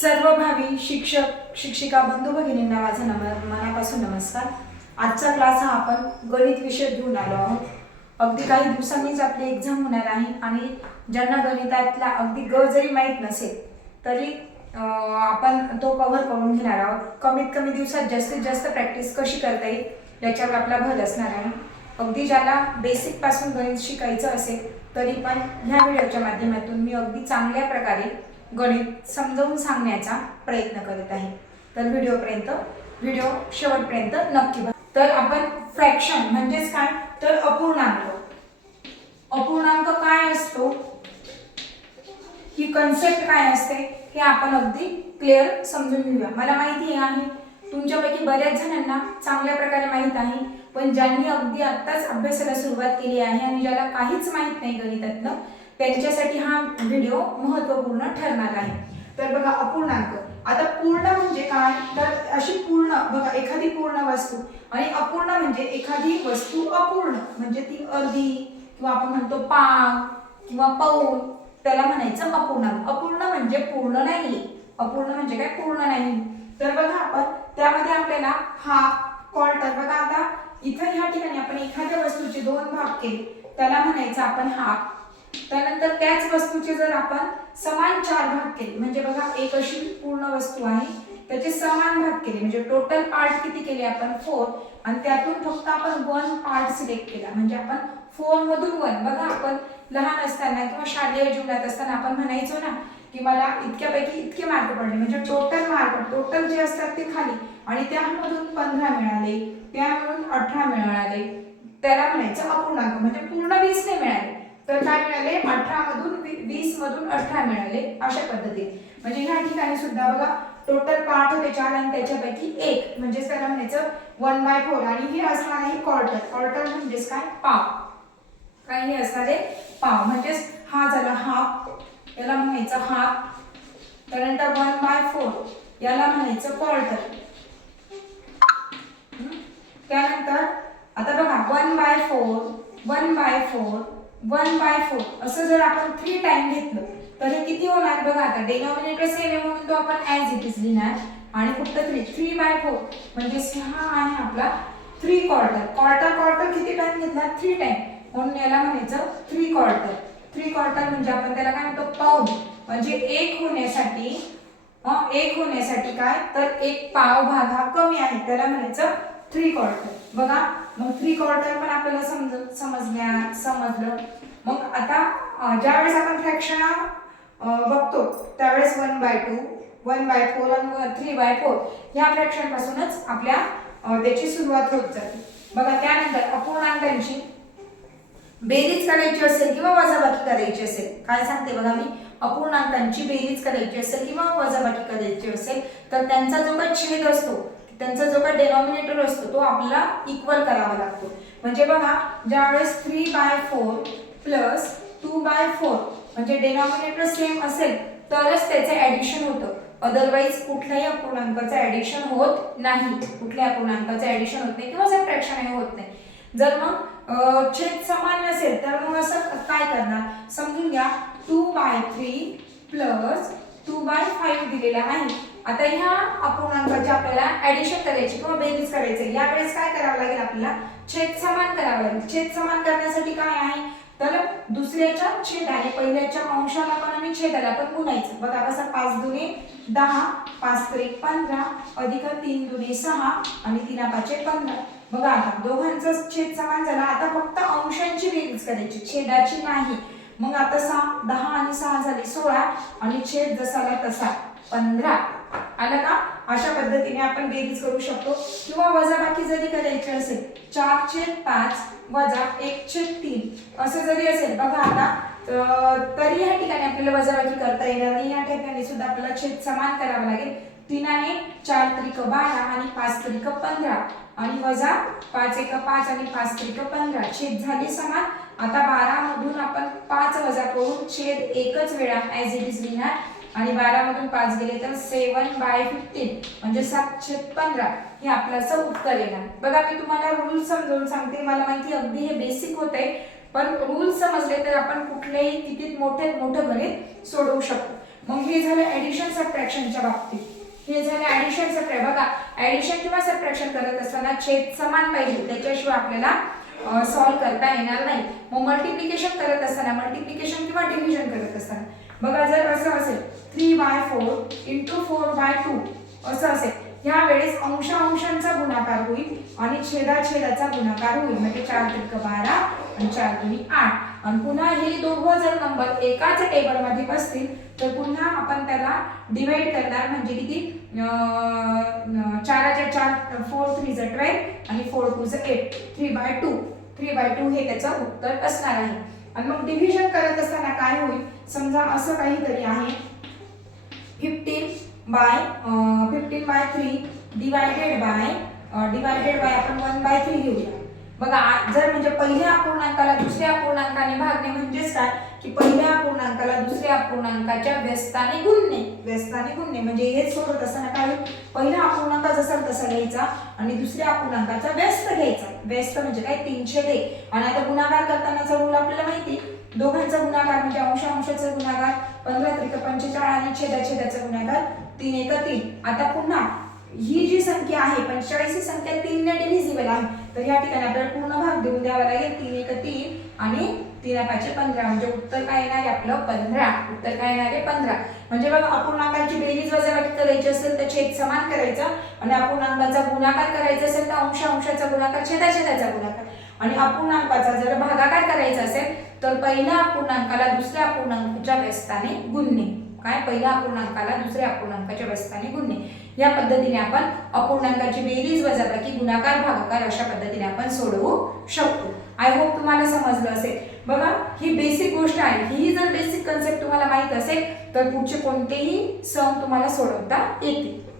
सर्व भावी शिक्षक शिक्षिका बंधू भगिनींना माझा नम मनापासून नमस्कार. आजचा क्लास हा आपण गणित विषय घेऊन आलो आहोत. अगदी काही दिवसांनीच आपली एक्झाम होणार आहे आणि ज्यांना गणितातला अगदी ग जरी माहीत नसेल तरी आपण तो कव्हर करून घेणार आहोत. कमीत कमी दिवसात जास्तीत जास्त प्रॅक्टिस कशी करता येईल याच्यावर आपला भर असणार आहे. अगदी ज्याला बेसिकपासून गणित शिकायचं असेल तरी पण ह्या व्हिडिओच्या माध्यमातून मी अगदी चांगल्या प्रकारे गणित समजावून सांगण्याचा प्रयत्न करत आहे. तर व्हिडिओपर्यंत व्हिडिओ शेवटपर्यंत नक्की बघा. तर आपण फ्रॅक्शन म्हणजेच काय? तर अपूर्णांक. अपूर्णांक काय असतो? ही कन्सेप्ट काय असते? हे आपण अगदी क्लिअर समजून घेऊया. मला माहिती आहे. तुमच्यापैकी बऱ्याच जणांना चांगल्या प्रकारे माहीत आहे पण ज्यांनी अगदी आत्ताच अभ्यासाला सुरुवात केली आहे आणि ज्याला काहीच माहीत नाही गणितातलं त्यांच्यासाठी हा व्हिडिओ महत्त्वपूर्ण ठरणार आहे. तर बघा अपूर्णांक. आता पूर्ण म्हणजे काय? तर अशी पूर्ण बघा एखादी पूर्ण वस्तू आणि अपूर्ण म्हणजे एखादी वस्तू अपूर्ण. म्हणजे ती अर्धी किंवा आपण म्हणतो पाव किंवा पाऊण त्याला म्हणायचं अपूर्णांक. अपूर्ण म्हणजे पूर्ण नाही अपूर्ण म्हणजे काय? पूर्ण नाही. तर बघा आपण त्यामध्ये आपल्याला हाफ क्वार्टर बघा आता इथं ह्या ठिकाणी आपण एखाद्या वस्तूचे दोन भाग केले. त्याला म्हणायचं आपण हाफ त्यानंतर त्याच वस्तूचे जर आपण समान चार भाग केले म्हणजे बघा एक अशी पूर्ण वस्तू आहे त्याचे समान भाग केले म्हणजे टोटल पार्ट किती केले आपण? फोर आणि त्यातून फक्त आपण वन पार्ट सिलेक्ट केला म्हणजे आपण फोर मधून वन बघा आपण लहान असताना किंवा शालेय जीवनात असताना आपण म्हणायचो ना की मला इतक्यापैकी इतके मार्क पडले म्हणजे टोटल मार्क टोटल जे असतात ते खाली. आणि त्यामधून पंधरा मिळाले त्यामधून अठरा मिळाले. त्याला म्हणायचं अपूर्णांक म्हणजे पूर्ण वीस नाही मिळाले. तर काय मिळाले? अठरा मधून वीस मधून अठरा मिळाले अशा पद्धतीने म्हणजे ह्या ठिकाणी सुद्धा बघा टोटल पार्ट होते चार आणि त्याच्यापैकी एक. म्हणजेच त्याला म्हणायचं वन बाय फोर आणि हे असणार आहे क्वार्टर क्वार्टर म्हणजेच काय? पाव. काय हे असणार आहे? पाव. म्हणजेच हा झाला हाफ याला म्हणायचं हाफ त्यानंतर वन बाय फोर याला म्हणायचं क्वार्टर त्यानंतर आता बघा one by four one by four one by four असं जर आपण थ्री टाइम घेतलं तर हे किती होणार बघा आता. डेनॉमिनेटर सेम आहे म्हणून तो आपण ॲज इट इज लिहिणार. आणि फक्त थ्री थ्री बाय फोर म्हणजे हा आहे आपला थ्री क्वार्टर क्वार्टर क्वार्टर किती टाइम घेतला? थ्री टाइम म्हणून याला म्हणायचं थ्री क्वार्टर थ्री क्वार्टर म्हणजे आपण त्याला काय म्हणतो? पाऊन म्हणजे एक होण्यासाठी एक होण्यासाठी काय? तर एक पाव भाग हा कमी आहे. त्याला म्हणायचं थ्री क्वार्टर बघा मग थ्री क्वार्टर पण आपल्याला समज समजल्या समजलं. मग आता ज्यावेळेस आपण फ्रॅक्शन बघतो त्यावेळेस one by two one by four आणि थ्री बाय फोर ह्या फ्रॅक्शन पासूनच आपल्या त्याची सुरुवात होत जाते. बघा त्यानंतर अपूर्णांकांची बेरीज करायची असेल किंवा वजाबाकी करायची असेल. काय सांगते बघा मी? अपूर्णांकांची बेरीज करायची असेल किंवा वजाबाकी करायची असेल तर त्यांचा जो काही छेद असतो त्यांचा जो काही डेनॉमिनेटर असतो तो आपल्याला इक्वल करावा लागतो. म्हणजे बघा ज्यावेळेस three by four plus two by four म्हणजे डेनॉमिनेटर सेम असेल तरच त्याचं ऍडिशन होतं. अदरवाईज कुठल्याही अपूर्णांकाचं ऍडिशन होत नाही. कुठल्याही अपूर्णांकाचं ऍडिशन होत नाही किंवा सबट्रॅक्शनही होत नाही. जर मग छेद समान नसेल तर मग असं काय करणार? समजून घ्या two by three plus two by five दिलेला आहे. आता ह्या अपूर्णांकाची आपल्याला ऍडिशन करायची किंवा बेरीज करायची यावेळेस काय करावं लागेल आपल्याला? छेद समान करावं लागेल. छेद समान करण्यासाठी काय आहे? तर दुसऱ्याच्या छेदाने पहिल्याच्या अंशाला पण आणि छेदाला पण गुणायचं. बघा कसं पाच दुने दहा पाच त्रिक पंधरा अधिक तीन दुने सहा आणि तीन पाचे पंधरा. बघा आता दोघांचं छेद समान झाला. आता फक्त अंशांची बेरीज करायची. छेदाची नाही. मग आता सहा दहा आणि सहा झाली सोळा आणि छेद जसाला तसा पंधरा. आलं का? अशा पद्धतीने आपण बेरीज करू शकतो. किंवा वजाबाकी जरी करायची असेल चार छेद पाच वजा एक छेद तीन असं जरी असेल बघा आता तरी या ठिकाणी आपल्याला वजाबाकी करता येणार नाही. या ठिकाणी सुद्धा आपल्याला छेद समान करावा लागेल. तीनाने चार त्रिक बारा आणि पाच त्रिक पंधरा आणि वजा पाच एक पाच आणि पाच त्रिक पंधरा. छेद झाले समान. आता बारा मधून आपण पाच वजा करून छेद एकच वेळा ऍज इट इज लिहिणार. आणि बारा मधून पाच गेले तर सेवन बाय फिफ्टीन म्हणजे सातशे पंधरा. हे आपलं असं उत्तर येणार. बघा मी तुम्हाला रूल समजवून सांगते. मला माहिती अगदी हे बेसिक होते पण रूल समजले तर आपण कुठलेही किती मोठे मोठं गणित सोडवू शकतो. मग हे झालं ऍडिशन सबट्रॅक्शनच्या बाबतीत. हे झालं ऍडिशन सबट्रॅक्ट बघा ऍडिशन किंवा सबट्रॅक्शन करत असताना छेद समान पाहिजे. त्याच्याशिवाय आपल्याला सॉल्व्ह करता येणार नाही. मग मल्टिप्लिकेशन करत असताना मल्टिप्लिकेशन किंवा डिव्हिजन करत असताना बघा जर असं असेल three by four into four by two असं असेल ह्या वेळेस अंश अंशांचा गुणाकार होईल आणि छेदा छेदाचा गुणाकार होईल. म्हणजे चार त्रिक बारा आणि चार दोन्ही आठ. आणि पुन्हा हे दोघं जर नंबर एकाच टेबलमध्ये बसतील तर पुन्हा आपण त्याला डिवाइड करणार. म्हणजे किती? चाराच्या चार फोर थ्री झ ट्वेल्व आणि फोर टू झ eight three by two three by two हे त्याचं उत्तर असणार आहे. आणि मग डिव्हिजन करत असताना काय होईल? समजा असं काहीतरी आहे. Fifteen by fifteen by three divided by divided by आपण वन बाय थ्री घेऊया. बघा जर म्हणजे पहिल्या अपूर्णांकाला दुसऱ्या अपूर्णांकाने भागणे म्हणजेच काय? की पहिल्या अपूर्णांकाला दुसऱ्या अपूर्णांकाच्या व्यस्ताने गुणणे. व्यस्ताने गुणणे. म्हणजे हेच सोडत असताना काय पहिला अपूर्णांक जसा तसा घ्यायचा आणि दुसऱ्या अपूर्णांकाचा व्यस्त घ्यायचा. व्यस्त म्हणजे काय? तीनशे दे. आणि आता गुणाकार करतानाचा रूल आपल्याला दोघांचा गुणाकार म्हणजे अंश अंशाचा गुणाकार पंधरा त्रिक पंचेचाळ आणि छेदा छेदाचा गुणाकार तीन एक तीन. आता पुन्हा ही जी संख्या आहे पंचेचाळीस ही संख्या तीनने डिव्हिजिबल आहे. तर या ठिकाणी आपल्याला पूर्ण भाग देऊन द्यावा लागेल तीन एक तीन आणि तीन पाचशे पंधरा. म्हणजे उत्तर काय येणार आहे आपलं? पंधरा. उत्तर काय येणार आहे? पंधरा. म्हणजे बघा अपूर्णांकांची बेरीज वजाबाकी करायची असेल तर छेद समान करायचा. आणि अपूर्णांकाचा गुणाकार करायचा असेल तर अंश अंशाचा गुणाकार छेदा छेदाचा गुणाकार. आणि अपूर्णांकाचा जर भागाकार करायचा असेल तर पहिल्या अपूर्णांकाला दुसऱ्या अपूर्णांकाच्या व्यस्ताने गुणणे. काय? पहिल्या अपूर्णांकाला दुसऱ्या अपूर्णांकाच्या व्यस्ताने गुणणे. या पद्धतीने आपण अपूर्णांकाची बेरीज वजाबाकी गुणाकार भागाकार अशा पद्धतीने आपण सोडवू शकतो. आय होप तुम्हाला समजलं असेल. बघा ही बेसिक गोष्ट आहे. ही जर बेसिक कन्सेप्ट तुम्हाला माहीत असेल तर पुढचे कोणतेही सम तुम्हाला सोडवता येतील.